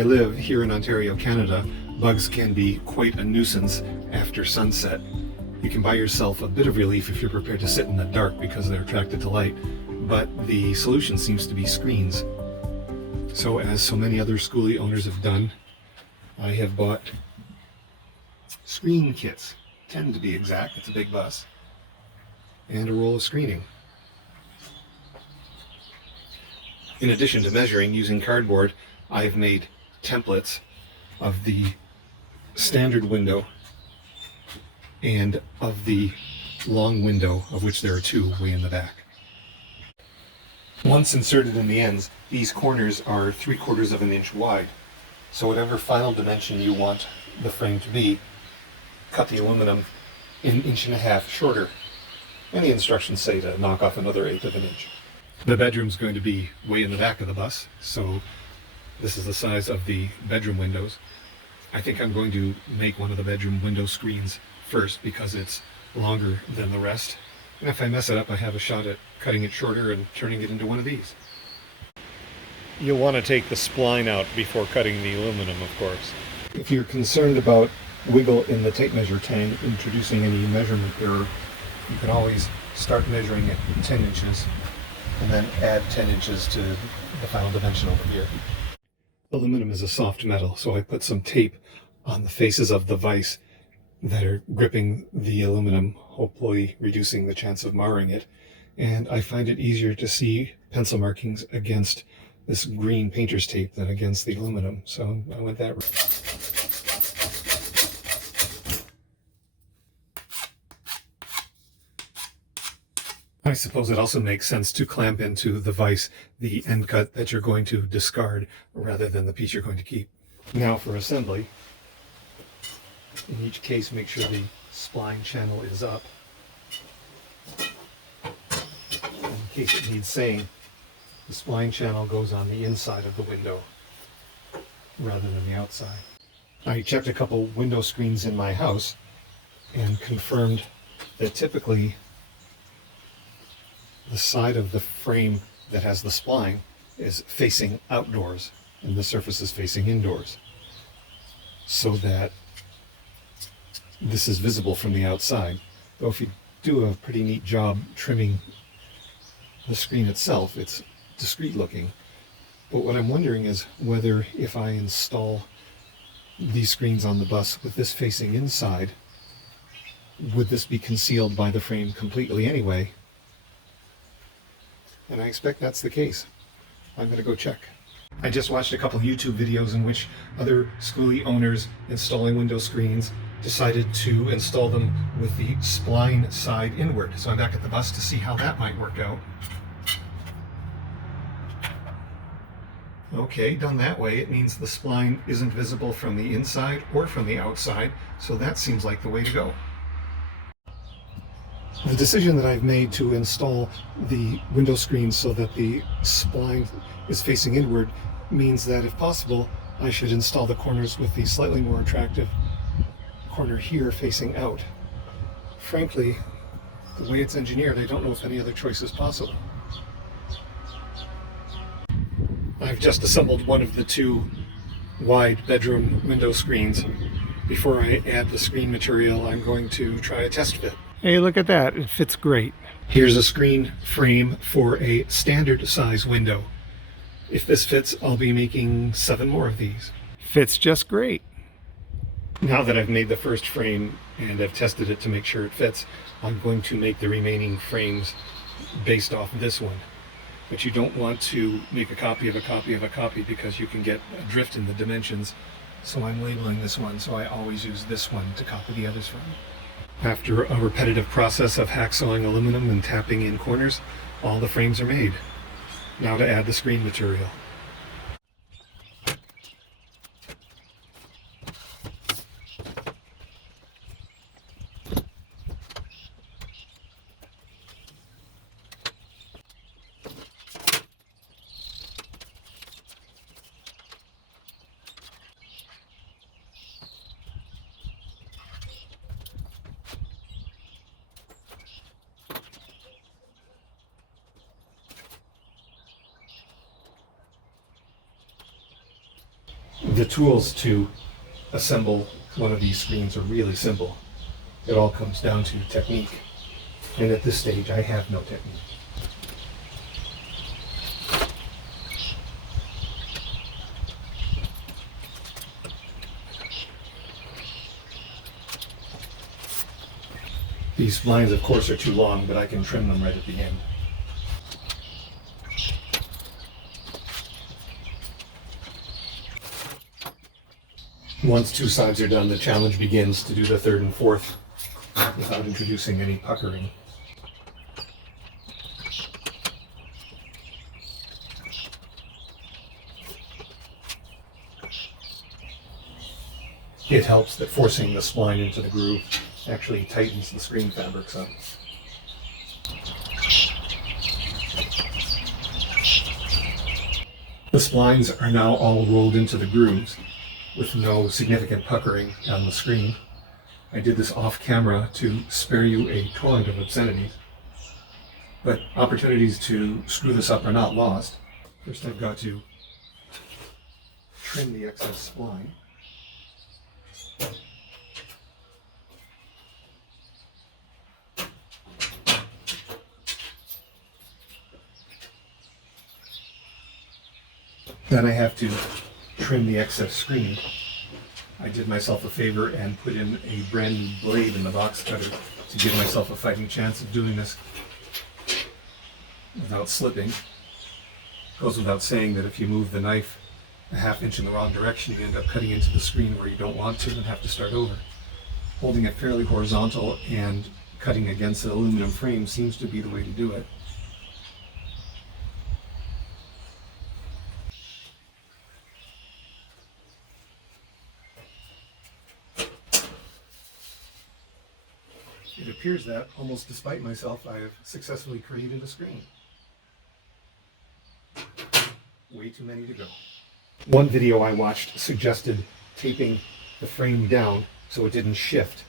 I live, here in Ontario, Canada, bugs can be quite a nuisance after sunset. You can buy yourself a bit of relief if you're prepared to sit in the dark because they're attracted to light, but the solution seems to be screens. So as so many other skoolie owners have done, I have bought screen kits, 10 to be exact, it's a big bus, and a roll of screening. In addition to measuring using cardboard, I've made templates of the standard window and of the long window, of which there are two way in the back. Once inserted in the ends, these corners are 3/4 of an inch wide. So whatever final dimension you want the frame to be, cut the aluminum an 1.5 inches shorter. And the instructions say to knock off another 1/8 of an inch. The bedroom's going to be way in the back of the bus, so this is the size of the bedroom windows. I think I'm going to make one of the bedroom window screens first because it's longer than the rest. And if I mess it up, I have a shot at cutting it shorter and turning it into one of these. You'll want to take the spline out before cutting the aluminum, of course. If you're concerned about wiggle in the tape measure tang introducing any measurement error, you can always start measuring at 10 inches and then add 10 inches to the final dimension over here. Aluminum is a soft metal, so I put some tape on the faces of the vise that are gripping the aluminum, hopefully reducing the chance of marring it. And I find it easier to see pencil markings against this green painter's tape than against the aluminum, so I went that route. I suppose it also makes sense to clamp into the vise the end cut that you're going to discard rather than the piece you're going to keep. Now for assembly. In each case, make sure the spline channel is up. In case it needs saying, the spline channel goes on the inside of the window rather than the outside. I checked a couple window screens in my house and confirmed that typically the side of the frame that has the spline is facing outdoors and the surface is facing indoors, so that this is visible from the outside. Though if you do a pretty neat job trimming the screen itself, it's discreet looking. But what I'm wondering is whether if I install these screens on the bus with this facing inside, would this be concealed by the frame completely anyway? And I expect that's the case. I'm going to go check. I just watched a couple YouTube videos in which other skoolie owners installing window screens decided to install them with the spline side inward. So I'm back at the bus to see how that might work out. Okay, done that way, it means the spline isn't visible from the inside or from the outside, so that seems like the way to go. The decision that I've made to install the window screen so that the spline is facing inward means that, if possible, I should install the corners with the slightly more attractive corner here facing out. Frankly, the way it's engineered, I don't know if any other choice is possible. I've just assembled one of the two wide bedroom window screens. Before I add the screen material, I'm going to try a test fit. Hey, look at that. It fits great. Here's a screen frame for a standard size window. If this fits, I'll be making 7 more of these. Fits just great. Now that I've made the first frame and I've tested it to make sure it fits, I'm going to make the remaining frames based off this one. But you don't want to make a copy of a copy of a copy because you can get a drift in the dimensions. So I'm labeling this one, so I always use this one to copy the others from. After a repetitive process of hacksawing aluminum and tapping in corners, all the frames are made. Now to add the screen material. The tools to assemble one of these screens are really simple. It all comes down to technique. And at this stage, I have no technique. These splines, of course, are too long, but I can trim them right at the end. Once two sides are done, the challenge begins to do the third and fourth without introducing any puckering. It helps that forcing the spline into the groove actually tightens the screen fabrics up. The splines are now all rolled into the grooves with no significant puckering on the screen. I did this off camera to spare you a torrent of obscenities, but opportunities to screw this up are not lost. First I've got to trim the excess spline. Then I have to trim the excess screen. I did myself a favor and put in a brand new blade in the box cutter to give myself a fighting chance of doing this without slipping. Goes without saying that if you move the knife a half inch in the wrong direction, you end up cutting into the screen where you don't want to and have to start over. Holding it fairly horizontal and cutting against an aluminum frame seems to be the way to do it. It appears that, almost despite myself, I have successfully created a screen. Way too many to go. One video I watched suggested taping the frame down so it didn't shift,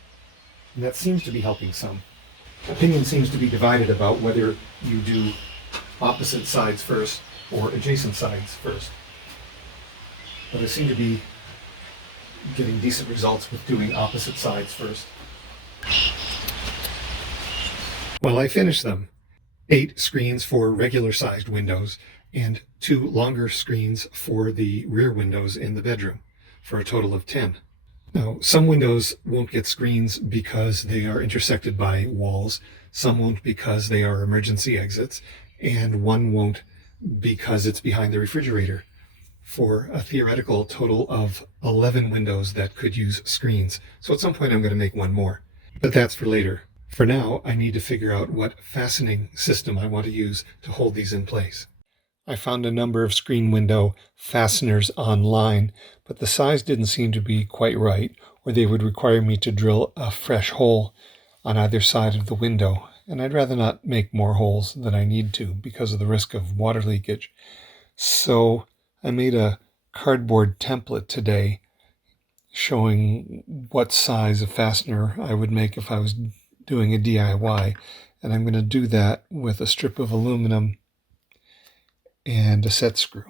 and that seems to be helping some. Opinion seems to be divided about whether you do opposite sides first or adjacent sides first. But I seem to be getting decent results with doing opposite sides first. Well, I finished them. 8 screens for regular sized windows and 2 longer screens for the rear windows in the bedroom, for a total of 10. Now, some windows won't get screens because they are intersected by walls, some won't because they are emergency exits, and one won't because it's behind the refrigerator, for a theoretical total of 11 windows that could use screens. So at some point I'm going to make one more, but that's for later. For now, I need to figure out what fastening system I want to use to hold these in place. I found a number of screen window fasteners online, but the size didn't seem to be quite right, or they would require me to drill a fresh hole on either side of the window, and I'd rather not make more holes than I need to because of the risk of water leakage. So I made a cardboard template today showing what size of fastener I would make if I was doing a DIY, and I'm going to do that with a strip of aluminum and a set screw.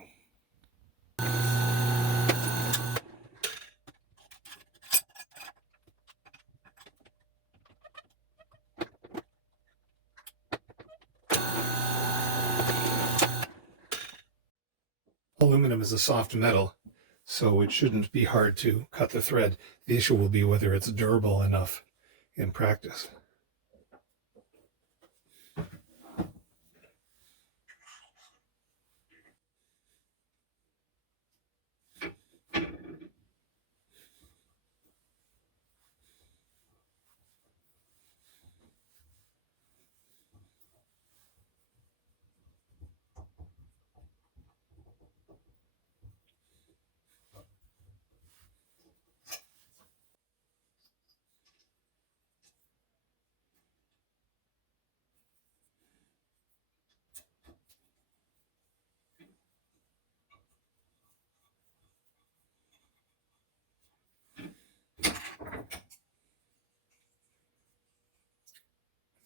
Aluminum is a soft metal, so it shouldn't be hard to cut the thread. The issue will be whether it's durable enough in practice.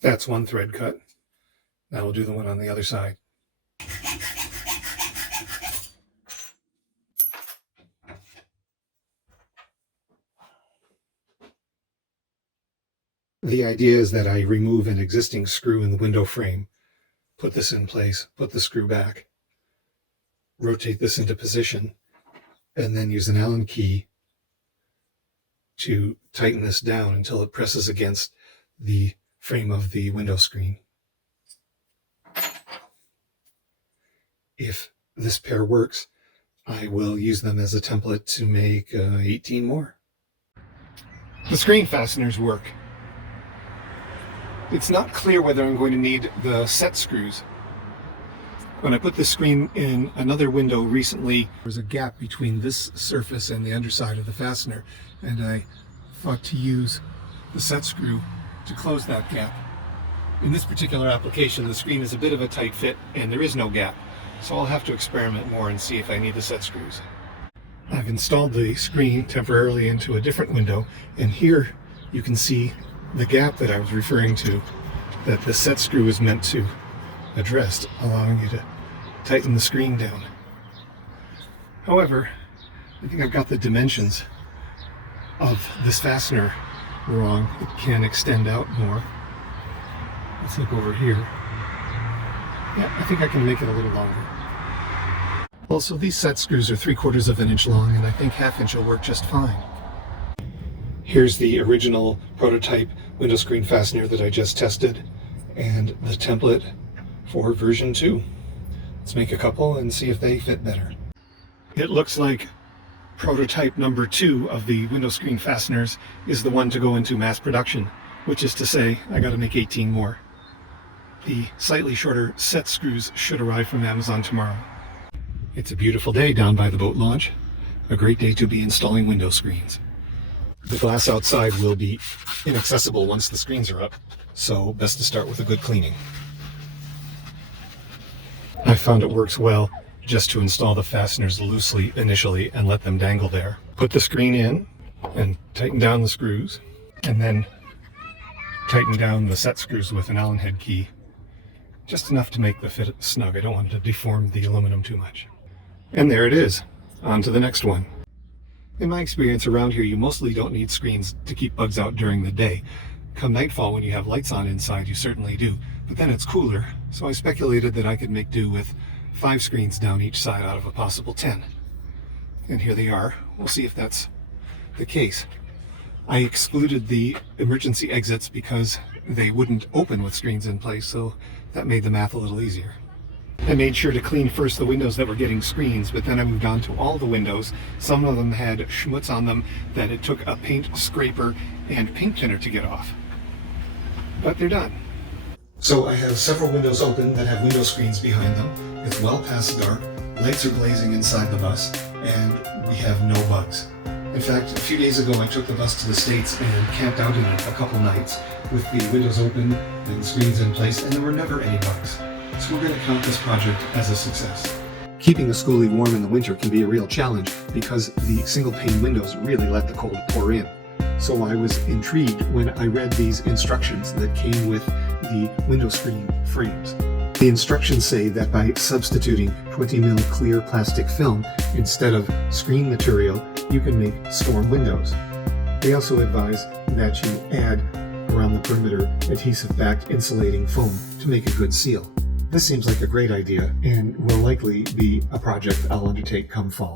That's one thread cut. Now we'll do the one on the other side. The idea is that I remove an existing screw in the window frame, put this in place, put the screw back, rotate this into position, and then use an Allen key to tighten this down until it presses against the frame of the window screen. If this pair works, I will use them as a template to make 18 more. The screen fasteners work. It's not clear whether I'm going to need the set screws. When I put the screen in another window recently, there was a gap between this surface and the underside of the fastener, and I thought to use the set screw to close that gap. In this particular application, the screen is a bit of a tight fit and there is no gap, so I'll have to experiment more and see if I need the set screws. I've installed the screen temporarily into a different window, and here you can see the gap that I was referring to, that the set screw is meant to address, allowing you to tighten the screen down. However, I think I've got the dimensions of this fastener wrong. It can extend out more. Let's look over here. Yeah, I think I can make it a little longer. Also, these set screws are 3/4 of an inch long, and I think 1/2 inch will work just fine. Here's the original prototype window screen fastener that I just tested, and the template for version 2. Let's make a couple and see if they fit better. It looks like prototype number 2 of the window screen fasteners is the one to go into mass production, which is to say I got to make 18 more. The slightly shorter set screws should arrive from Amazon tomorrow. It's a beautiful day down by the boat launch, a great day to be installing window screens. The glass outside will be inaccessible once the screens are up, so best to start with a good cleaning. I found it works well just to install the fasteners loosely initially and let them dangle there. Put the screen in and tighten down the screws, and then tighten down the set screws with an Allen head key, just enough to make the fit snug. I don't want to deform the aluminum too much. And there it is. On to the next one. In my experience around here, you mostly don't need screens to keep bugs out during the day. Come nightfall, when you have lights on inside, you certainly do, but then it's cooler, so I speculated that I could make do with 5 screens down each side out of a possible 10. And here they are. We'll see if that's the case. I excluded the emergency exits because they wouldn't open with screens in place, so that made the math a little easier. I made sure to clean first the windows that were getting screens, but then I moved on to all the windows. Some of them had schmutz on them that it took a paint scraper and paint thinner to get off. But they're done. So I have several windows open that have window screens behind them. It's well past dark, lights are blazing inside the bus, and we have no bugs. In fact, a few days ago I took the bus to the States and camped out in it a couple nights with the windows open and screens in place, and there were never any bugs. So we're going to count this project as a success. Keeping a skoolie warm in the winter can be a real challenge because the single pane windows really let the cold pour in. So I was intrigued when I read these instructions that came with the window screen frames. The instructions say that by substituting 20 mil clear plastic film instead of screen material, you can make storm windows. They also advise that you add around the perimeter adhesive-backed insulating foam to make a good seal. This seems like a great idea and will likely be a project I'll undertake come fall.